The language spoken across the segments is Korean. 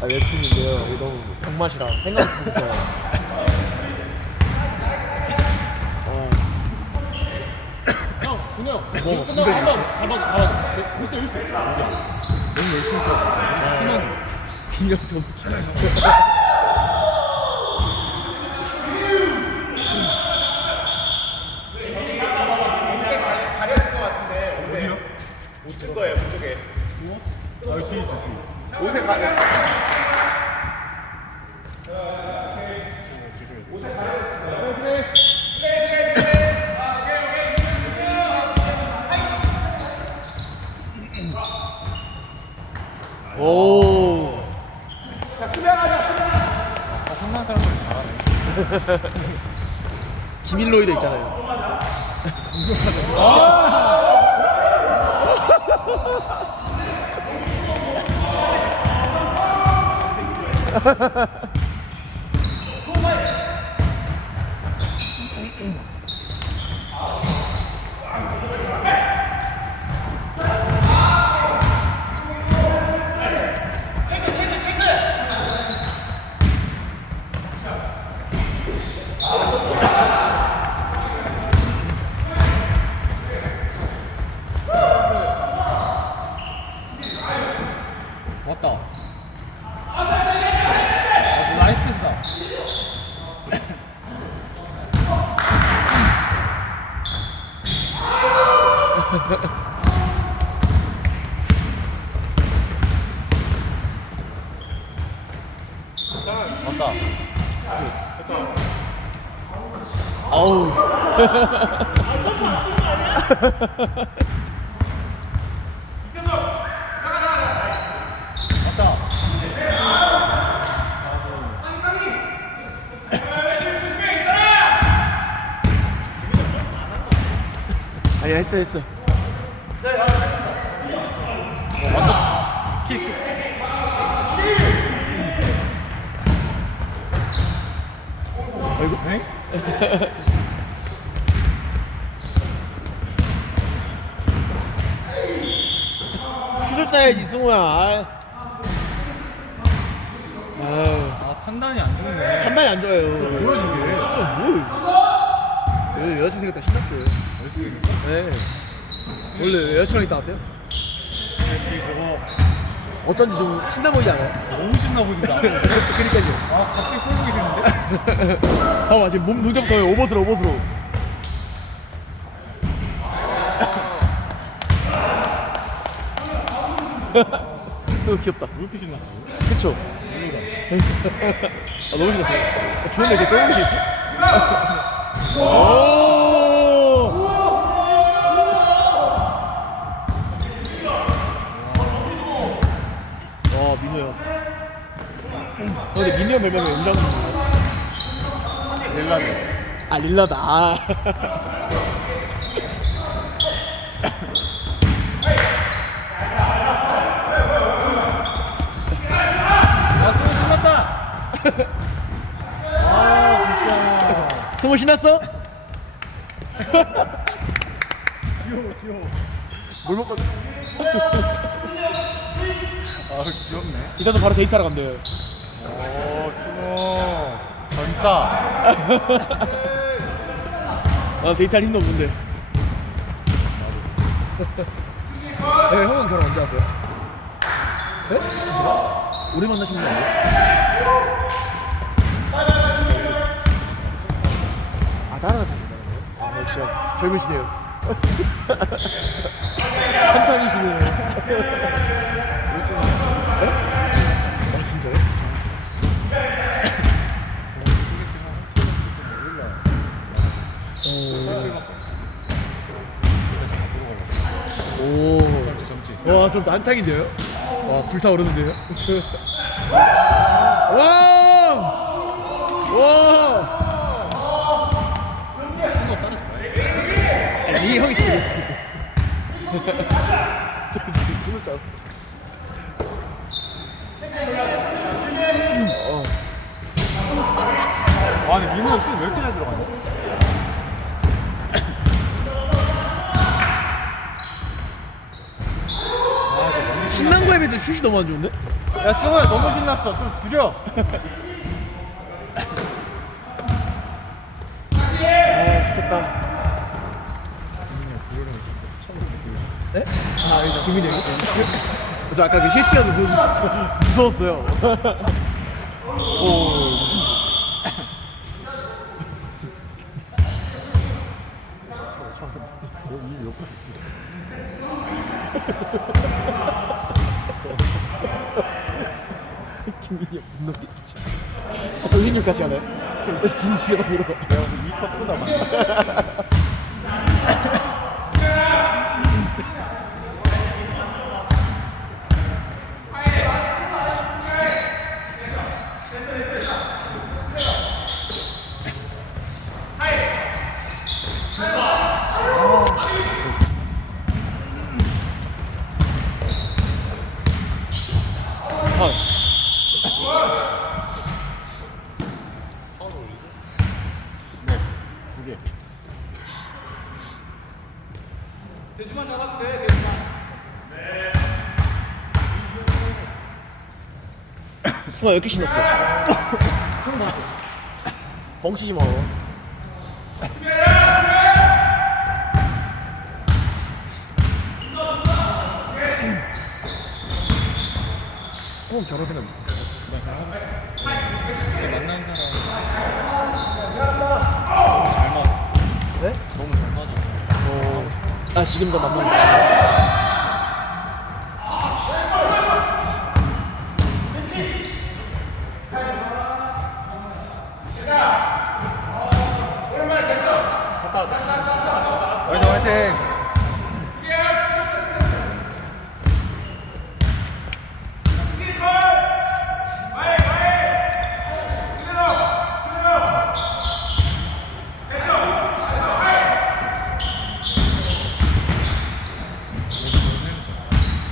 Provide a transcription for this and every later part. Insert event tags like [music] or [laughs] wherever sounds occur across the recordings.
아 웹툰인데요. 이게 너무 병맛이라 생각보다 좋아요. 아, 형, 준호 형. 뭐, 이거 끝나고 한번 잡아줘, 잡아줘. 있어, 있어. 너무 열심히 따고 팀원. 기념도 못쓸 거예요 그쪽에. 아 뒤에 있어 뒤에. 옷에 가려. 오 성난 사람들 잘하네. [laughs] 김일로이도 있잖아요. [laughs] [laughs] 아, 나이스 패스다. 맞다. 아우. 아니 했어 했어 아이고 에? 슛을 쏴야지 승우야. 아유 아, 판단이 안 좋네. 판단이 안 좋아요 보여주게. 진짜 뭘그 여자친구 생겼다 신났어요? 네 원래 여자친구랑 있다 왔대요? 이 저거 어쩐지 좀 신나 보이지 않아요? 너무 신나 보인다. [laughs] 그니까요 아, 갑자기 꼴 보기 싫은데? 봐봐 지금 몸 동작부터 오버스러 오버스러 쓰고 귀엽다 왜 이렇게 신났어? 그쵸? [laughs] 아 너무 신났어 아, 좋은데 이렇게 떠오르시겠지 [laughs] 오! 와 민우 형 어, 근데 민우 형 별명이 우장님인가? 렐라죠. 아 릴라다 아. 아, 승우 신났다! 아, 굿샷. 승우 신났어? 귀여워, 귀여워. 뭘 먹고 아, 귀엽네. 이따도 바로 데이트하러 간대요 오, 승우. 젊다. 아 데이트할 힘도 없는데 네 형은 결혼 언제 하세요? 네? 진짜? 오래 만나신 분 아니에요? 아 따라다닌다는 거예요? 아 역시 젊으시네요 [laughs] 한창이시네요 네? 아 진짜요? 오. 젊 지. 와, 좀 한창인데요? 와, 불타오르는데요? [laughs] 와! 와! 승우 따라서 아니, 이 형이 쓰겠습니다. 숨을 짜. 어, 아, 근데 민우가 슛왜 이렇게 잘 들어가냐? 아, 저 비해서 슛이 너무 안 좋은데? 야 승호야 너무 신났어. 좀 줄여. 아 죽겠다. 에? 아 이제 김민이? 저 아까 그 실시간으로 진짜 무서웠어요 [laughs] 김민이 형 분노겠지 정신력까지 하나요? 진실함으로. 이커 뜯어봐 두개 승아 이렇게 신났어? [laughs] 뻥치지 마. 형 결혼 생각 있어? 만난 사람. 잘 맞아 네? 너무 잘맞 아 지금 더 만난다. 화이팅 화이팅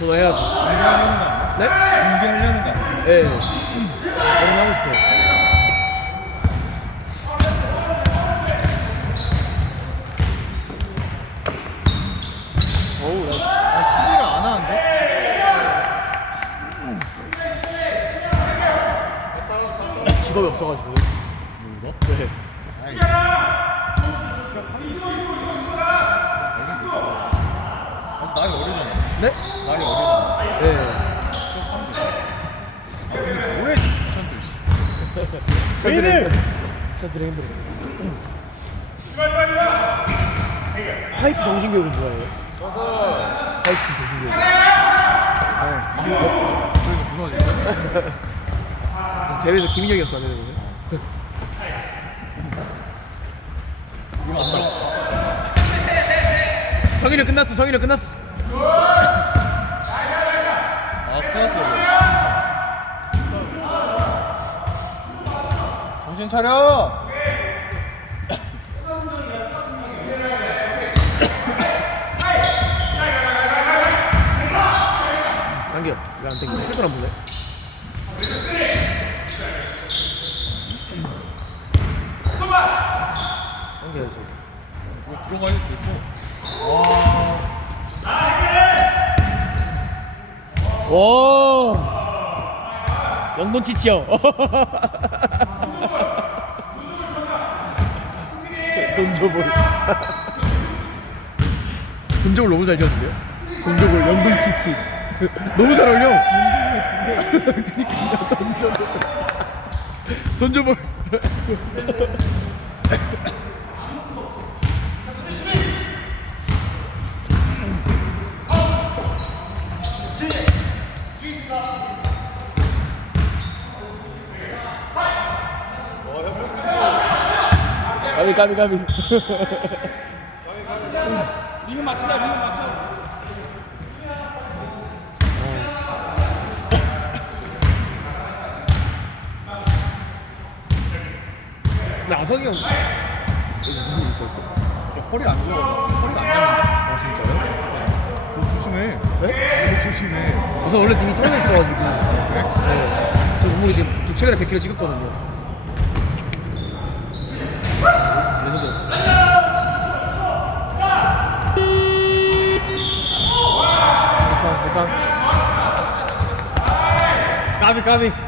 저도 해야죠 준비하려는 거 아니야? 네? 준비하려는 거 아니야? 예 결혼하고 싶어요 어우 나이스 아 수비를 안 하는데? 직업이 없어가지고 누구? 네 아, 나이 어리잖아 네? 나이 어리잖아. 네 뭐해 찬스 씨. 차즈레 차즈레 힘들어 화이트 정신교육은? 저거 화이트 팀 정신교육. 그래서 무너지네 [laughs] 대회에서 김인혁이었어 안 되는 거예요? 성인이 끝났어 성인이 끝났어 정신 차려. 당겨 왜 안 당겨? 실컷 안 보네 당겨야지. 왜 들어가 있도 있어 와. 와 영본 치치형 [laughs] 돈조볼 [laughs] 돈조볼 너무 잘 지었는데요? 돈조볼 영본 치치 너무 잘 어울려. 그니까 돈조볼 돈조볼 까비 까비 까비 리그 맞추자 리그 맞춰. 근데 아성이 형 여기 무슨 일 있었고 허리 안 좋아 허리가 안 닿는데 아 진짜요? 너 조심해. 네? 너 조심해. 우선 원래 등이 털려 있어가지고. 그래? 네. 저 몸무게 지금 최근에 100kg 찍었거든요 그죠? Cabe, cabe.